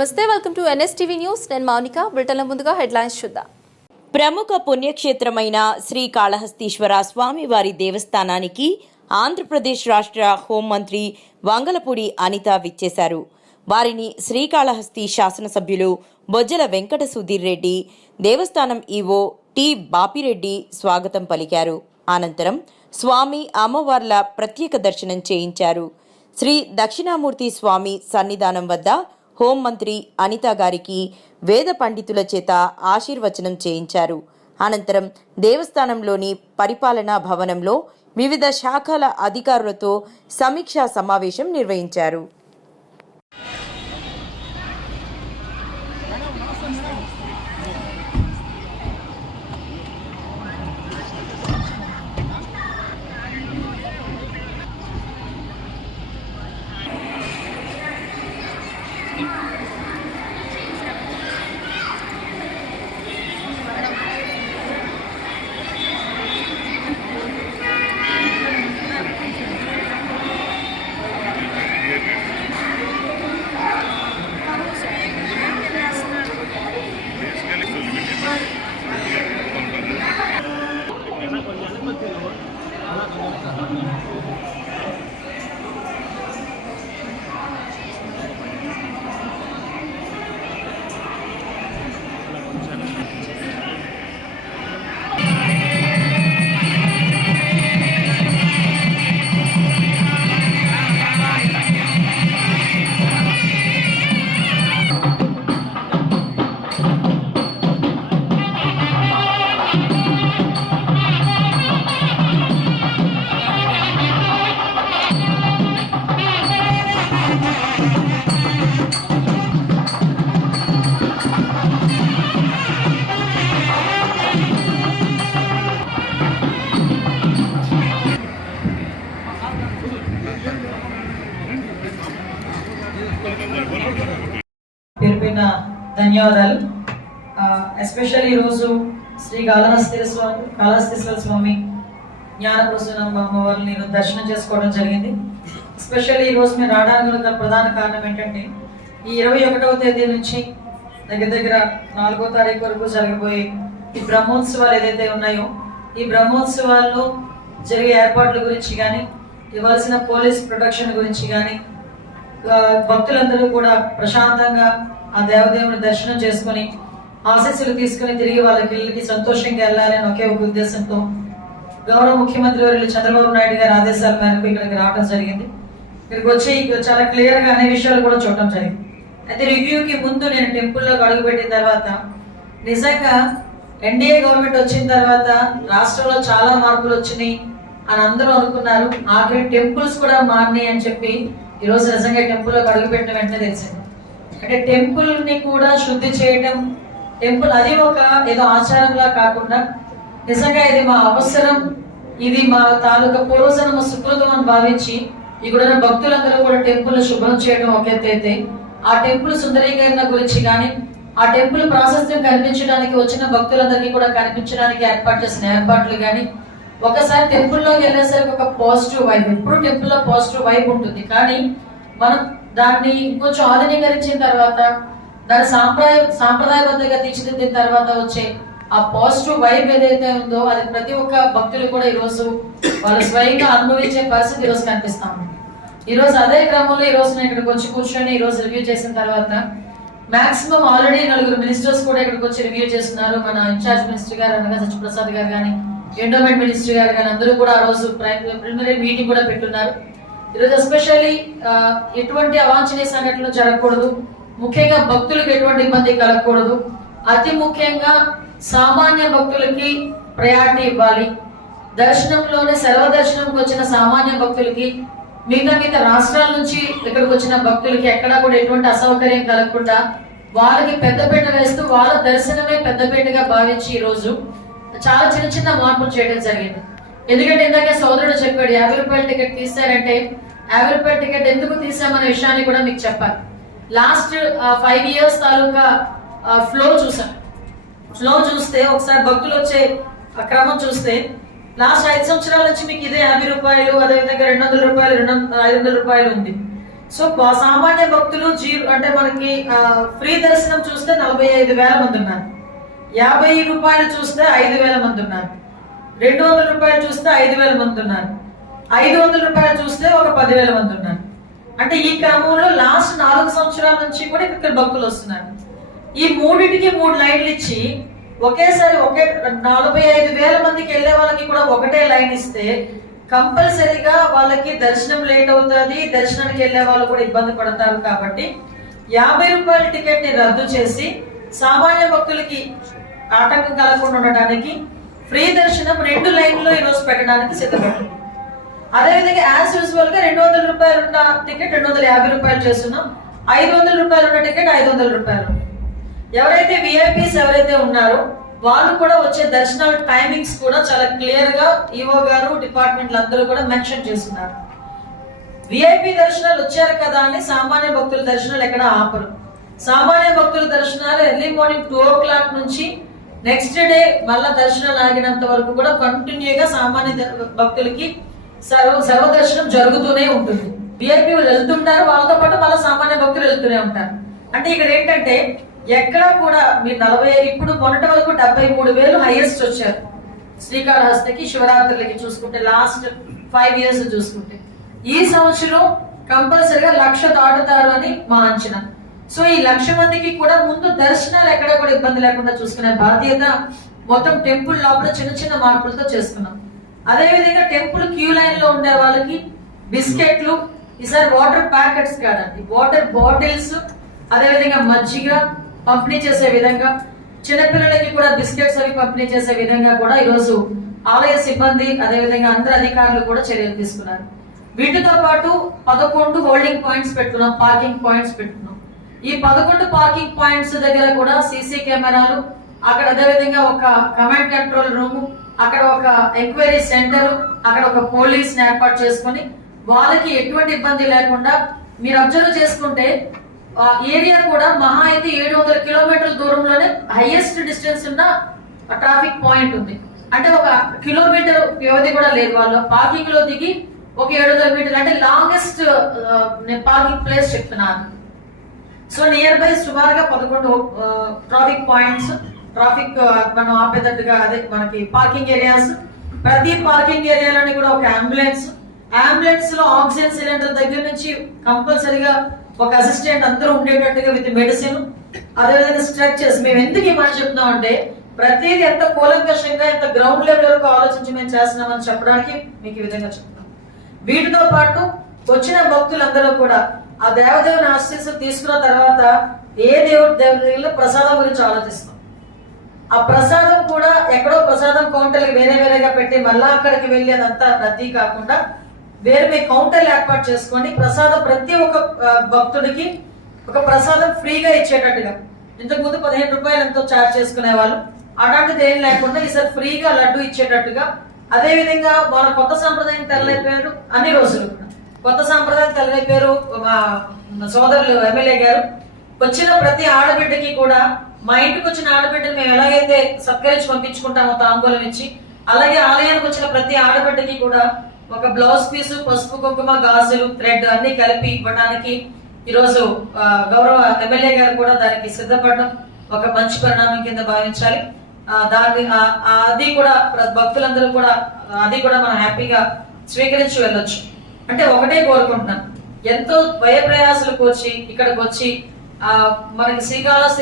నమస్తే welcome to NSTV news నేను మౌనిక. బ్రిటన్ల ముందుగా హెడ్లైన్స్ చూద్దాం. ప్రముఖ పుణ్యక్షేత్రమైన శ్రీకాళహస్తీశ్వర స్వామివారి దేవస్థానానికి ఆంధ్రప్రదేశ్ రాష్ట్ర హోంమంత్రి వంగలపూడి అనిత విచ్చేశారు. వారిని శ్రీకాళహస్తి శాసనసభ్యులు బొజ్జల వెంకట సుధీర్ రెడ్డి దేవస్థానం ఈవో టి బాపిరెడ్డి స్వాగతం పలికారు. అనంతరం స్వామి అమ్మవార్ల ప్రత్యేక దర్శనం చేయించారు. శ్రీ దక్షిణామూర్తి స్వామి సన్నిధానం వద్ద హోంమంత్రి అనిత గారికి వేద పండితుల చేత ఆశీర్వచనం చేయించారు. అనంతరం దేవస్థానంలోని పరిపాలనా భవనంలో వివిధ శాఖల అధికారులతో సమీక్షా సమావేశం నిర్వహించారు. పేరు ధన్యవాదాలు. ఎస్పెషల్ ఈరోజు శ్రీ కాళహస్తీర స్వామి కాళహస్తీశ్వర స్వామి జ్ఞానప్రసూనమ్మ అమ్మవారిని ఈరోజు దర్శనం చేసుకోవడం జరిగింది. ఎస్పెషల్లీ ఈ రోజు మేము రావడానికి గల ప్రధాన కారణం ఏంటంటే ఈ ఇరవై ఒకటవ తేదీ నుంచి దగ్గర దగ్గర నాలుగో తారీఖు వరకు జరగబోయే ఈ బ్రహ్మోత్సవాలు ఏదైతే ఉన్నాయో ఈ బ్రహ్మోత్సవాల్లో జరిగే ఏర్పాట్ల గురించి కానీ ఇవ్వాల్సిన పోలీస్ ప్రొటెక్షన్ గురించి కానీ భక్తులందరూ కూడా ప్రశాంతంగా ఆ దేవదేవుని దర్శనం చేసుకొని ఆశీస్సులు తీసుకుని తిరిగి వాళ్ళకి ఇళ్ళకి సంతోషంగా వెళ్ళాలని ఒకే ఒక ఉద్దేశంతో గౌరవ ముఖ్యమంత్రి వర్యులు చంద్రబాబు నాయుడు గారి ఆదేశాల మేరకు ఇక్కడికి రావడం జరిగింది. ఇక్కడికి వచ్చి ఇక్కడ చాలా క్లియర్గా అనే విషయాలు కూడా చూడటం జరిగింది. అయితే రివ్యూకి ముందు నేను టెంపుల్లో అడుగుపెట్టిన తర్వాత నిజంగా ఎన్డీఏ గవర్నమెంట్ వచ్చిన తర్వాత రాష్ట్రంలో చాలా మార్పులు వచ్చినాయి. అని అందరూ అనుకున్నారు. ఆఖరి టెంపుల్స్ కూడా మారినాయి అని చెప్పి ఈరోజు నిజంగా నిజంగా అడుగు పెట్టిన వెంటనే తెలిసింది. అంటే టెంపుల్ని కూడా శుద్ధి చేయడం టెంపుల్ అది ఒక ఏదో ఆచారంలా కాకుండా నిజంగా ఇది మా అవసరం ఇది మా తాలూకా పూర్వజన్మ సుకృతం అని భావించి ఇక్కడ భక్తులందరూ కూడా టెంపుల్ శుభ్రం చేయడం ఒక ఎత్తు అయితే ఆ టెంపుల్ సుందరీకరణ గురించి కానీ ఆ టెంపుల్ ప్రాశస్త్యం కనిపించడానికి వచ్చిన భక్తులందరికీ కూడా కనిపించడానికి ఏర్పాటు చేసిన ఏర్పాట్లు కానీ ఒకసారి టెంపుల్లోకి వెళ్ళేసరికి ఒక పాజిటివ్ వైబ్ ఎప్పుడు టెంపుల్లో పాజిటివ్ వైబ్ ఉంటుంది. కానీ మనం దాన్ని ఇంకొంచెం ఆధునీకరించిన తర్వాత దాని సాంప్రదాయ సాంప్రదాయబద్ధంగా తీర్చిదిద్దిన తర్వాత వచ్చే ఆ పాజిటివ్ వైబ్ ఏదైతే ఉందో అది ప్రతి ఒక్క భక్తులు కూడా ఈరోజు వాళ్ళు స్వయంగా అనుభవించే పరిస్థితి ఈరోజు రోజు కనిపిస్తా ఉంది. అదే క్రమంలో ఈరోజు నేను ఇక్కడికి వచ్చి కూర్చొని ఈరోజు రివ్యూ చేసిన తర్వాత మాక్సిమం ఆల్రెడీ నలుగురు మినిస్టర్స్ కూడా ఇక్కడికి వచ్చి రివ్యూ చేస్తున్నారు. మన ఇన్ఛార్జ్ మినిస్టర్ గారు అనగా సత్యప్రసాద్ గారు కానీ ఎండోమెంట్ మినిస్ట్రీ గారు కానీ అందరూ కూడా ఆ రోజు ప్రిలిమినరీ మీటింగ్ కూడా పెట్టున్నారు. ఈరోజు ఎస్పెషల్లీ ఎటువంటి అవాంఛనీయ సంఘటనలు జరగకూడదు. ముఖ్యంగా భక్తులకు ఎటువంటి ఇబ్బంది కలగకూడదు. అతి ముఖ్యంగా సామాన్య భక్తులకి ప్రయారిటీ ఇవ్వాలి. దర్శనంలోనే సర్వ దర్శనంకి వచ్చిన సామాన్య భక్తులకి మిగతా మిగతా రాష్ట్రాల నుంచి ఇక్కడికి వచ్చిన భక్తులకి ఎక్కడా కూడా ఎటువంటి అసౌకర్యం కలగకుండా వాళ్ళకి పెద్దపీట వేస్తూ వాళ్ళ దర్శనమే పెద్దపీటగా భావించి ఈరోజు చాలా చిన్న చిన్న మార్పులు చేయడం జరిగింది. ఎందుకంటే ఇందాక సోదరుడు చెప్పాడు యాభై రూపాయల టికెట్ తీస్తారంటే యాభై రూపాయల టికెట్ ఎందుకు తీసామనే విషయాన్ని కూడా మీకు చెప్పాలి. లాస్ట్ ఫైవ్ ఇయర్స్ తాలూకా ఫ్లో చూసాం ఫ్లో చూస్తే ఒకసారి భక్తులు వచ్చే క్రమం చూస్తే లాస్ట్ ఐదు సంవత్సరాల నుంచి మీకు ఇదే యాభై రూపాయలు అదేవిధంగా రెండు వందల రూపాయలు రెండు వంద- ఐదు వందల రూపాయలు ఉంది. సో సామాన్య భక్తులు జీరో అంటే మనకి ఫ్రీ దర్శనం చూస్తే నలభై ఐదు వేల మంది ఉన్నారు. యాభై రూపాయలు చూస్తే ఐదు వేల మంది ఉన్నారు. రెండు వందల రూపాయలు చూస్తే ఐదు వేల మంది ఉన్నారు. ఐదు వందల రూపాయలు చూస్తే ఒక పదివేల మంది ఉన్నారు. అంటే ఈ క్రమంలో లాస్ట్ నాలుగు సంవత్సరాల నుంచి కూడా ఇక్కడ భక్తులు వస్తున్నారు. ఈ మూడింటికి మూడు లైన్లు ఇచ్చి ఒకేసారి ఒకే నలభై ఐదు వేల మందికి వెళ్ళే వాళ్ళకి కూడా ఒకటే లైన్ ఇస్తే కంపల్సరీగా వాళ్ళకి దర్శనం లేట్ అవుతుంది. దర్శనానికి వెళ్ళే వాళ్ళు కూడా ఇబ్బంది పడతారు కాబట్టి యాభై రూపాయల టికెట్ని రద్దు చేసి సామాన్య భక్తులకి ఆటంకం కలగకుండా ఉండడానికి ఫ్రీ దర్శనం రెండు లైన్లో ఈరోజు పెట్టడానికి సిద్ధపడ్డాం అదేవిధంగా యాజ్ యూజువల్గా రెండు వందల రూపాయలు ఉన్న టికెట్ రెండు వందల యాభై రూపాయలు చేస్తున్నాం. ఐదు వందల రూపాయలు ఉన్న టికెట్ ఐదు వందల రూపాయలు. ఎవరైతే విఐపీస్ ఎవరైతే ఉన్నారో వాళ్ళు కూడా వచ్చే దర్శనాల టైమింగ్స్ కూడా చాలా క్లియర్గా ఈఓ గారు డిపార్ట్మెంట్లు అందరూ కూడా మెన్షన్ చేస్తున్నారు. విఐపి దర్శనాలు వచ్చారు కదా అని సామాన్య భక్తుల దర్శనాలు ఎక్కడ ఆపరు. సామాన్య భక్తుల దర్శనాలు early morning two o'clock నుంచి నెక్స్ట్ డే మళ్ళా దర్శనాలు ఆగినంత వరకు కూడా కంటిన్యూగా సామాన్య భక్తులకి సర్వ సర్వ దర్శనం జరుగుతూనే ఉంటుంది. విఐపి వెళ్తుంటారు వాళ్ళతో పాటు మళ్ళీ సామాన్య భక్తులు వెళ్తూనే ఉంటారు. అంటే ఇక్కడ ఏంటంటే ఎక్కడ కూడా మీరు నలభై ఇప్పుడు మొన్నటి వరకు డెబ్బై మూడు వేలు హైయెస్ట్ వచ్చారు. శ్రీకాళహస్తికి శివరాత్రులకి చూసుకుంటే లాస్ట్ ఫైవ్ ఇయర్స్ చూసుకుంటే. ఈ సంవత్సరం కంపల్సరిగా లక్ష దాటుతారు అని మా అంచనా. సో ఈ లక్ష మందికి కూడా ముందు దర్శనాలు ఎక్కడ కూడా ఇబ్బంది లేకుండా చూసుకునే బాధ్యత మొత్తం టెంపుల్ లోపల చిన్న చిన్న మార్పులతో చేసుకున్నాం. అదే విధంగా టెంపుల్ క్యూ లైన్లో ఉండే వాళ్ళకి బిస్కెట్లు ఈసారి వాటర్ ప్యాకెట్స్ కాదండి వాటర్ బాటిల్స్ అదేవిధంగా మజ్జిగ పంపిణీ చేసే విధంగా చిన్నపిల్లలకి కూడా బిస్కెట్స్ అవి పంపిణీ చేసే విధంగా కూడా ఈరోజు ఆలయ సిబ్బంది అదే విధంగా అందరు అధికారులు కూడా చర్యలు తీసుకున్నారు. వీటితో పాటు పదకొండు హోల్డింగ్ పాయింట్స్ పెట్టుకున్నాం పార్కింగ్ పాయింట్స్ పెట్టుకున్నాం. ఈ పదకొండు పార్కింగ్ పాయింట్స్ దగ్గర కూడా సీసీ కెమెరాలు అక్కడ అదే విధంగా ఒక కమాండ్ కంట్రోల్ రూమ్ అక్కడ ఒక ఎంక్వైరీ సెంటర్ అక్కడ ఒక పోలీస్ ఏర్పాటు చేసుకొని వాళ్ళకి ఎటువంటి ఇబ్బంది లేకుండా మీరు అబ్జర్వ్ చేసుకుంటే ఏరియా కూడా మహా అయితే ఏడు వందల కిలోమీటర్ల దూరంలోనే హైయెస్ట్ డిస్టెన్స్ ఉన్న ట్రాఫిక్ పాయింట్ ఉంది. అంటే ఒక కిలోమీటర్ వ్యవధి కూడా లేదు వాళ్ళు. పార్కింగ్లో దిగి ఒక ఏడు వందల మీటర్లు అంటే లాంగెస్ట్ నేను పార్కింగ్ ప్లేస్ చెప్తున్నాను. సో నియర్ బై సుమారుగా పదకొండు ట్రాఫిక్ పాయింట్స్ ట్రాఫిక్ మనం ఆపేటట్టుగా అదే మనకి పార్కింగ్ ఏరియాస్ ప్రతి పార్కింగ్ ఏరియాలోని కూడా ఒక అంబులెన్స్ అంబులెన్స్లో ఆక్సిజన్ సిలిండర్ దగ్గర నుంచి కంపల్సరీగా ఒక అసిస్టెంట్ అందరూ ఉండేటట్టుగా విత్ మెడిసిన్ అదేవిధంగా స్ట్రక్చర్స్ మేము ఎందుకు ఈ మాట చెప్తున్నాం అంటే ప్రతిదీ ఎంత కూలంకషంగా ఎంత గ్రౌండ్ లెవెల్ వరకు ఆలోచించి మేము చేస్తున్నామని చెప్పడానికి మీకు ఈ విధంగా చెప్తున్నాం. వీటితో పాటు వచ్చిన భక్తులందరూ కూడా ఆ దేవదేవుని ఆశీస్సు తీసుకున్న తర్వాత ఏ దేవుడి దేవుడిలో ప్రసాదం గురించి ఆలోచిస్తాం. ఆ ప్రసాదం కూడా ఎక్కడో ప్రసాదం కౌంటర్లు వేరే వేరేగా పెట్టి మళ్ళా అక్కడికి వెళ్ళి అదంతా రద్దీ కాకుండా వేరే మీ కౌంటర్లు ఏర్పాటు చేసుకొని ప్రసాదం ప్రతి ఒక్క భక్తుడికి ఒక ప్రసాదం ఫ్రీగా ఇచ్చేటట్టుగా. ఇంతకుముందు పదిహేను రూపాయలు ఎంతో చార్జ్ చేసుకునే వాళ్ళు. అలాంటిది ఏం లేకుండా ఈసారి ఫ్రీగా లడ్డు ఇచ్చేటట్టుగా. అదేవిధంగా వాళ్ళ కొత్త సాంప్రదాయం తెరలేకపోయారు అన్ని రోజులు కూడా. కొత్త సాంప్రదాయం తెరలేపారు మా సోదరులు ఎమ్మెల్యే గారు. వచ్చిన ప్రతి ఆడబిడ్డకి కూడా మా ఇంటికి వచ్చిన ఆడబిడ్డని మేము ఎలాగైతే సత్కరించి పంపించుకుంటామో తాంబూలం ఇచ్చి అలాగే ఆలయానికి వచ్చిన ప్రతి ఆడబిడ్డకి కూడా ఒక బ్లౌజ్ పీసు పసుపు కుంకుమ గాజులు థ్రెడ్ అన్ని కలిపి ఇవ్వడానికి ఈరోజు గౌరవ ఎమ్మెల్యే గారు కూడా దానికి సిద్ధపడడం ఒక మంచి పరిణామం కింద భావించాలి. దాన్ని అది కూడా భక్తులందరూ కూడా అది కూడా మనం హ్యాపీగా స్వీకరించి వెళ్ళొచ్చు. అంటే ఒకటే కోరుకుంటున్నాను. ఎంతో భయ ప్రయాసాలకు వచ్చి ఇక్కడికి వచ్చి ఆ, మనకి శ్రీకాళహస్తి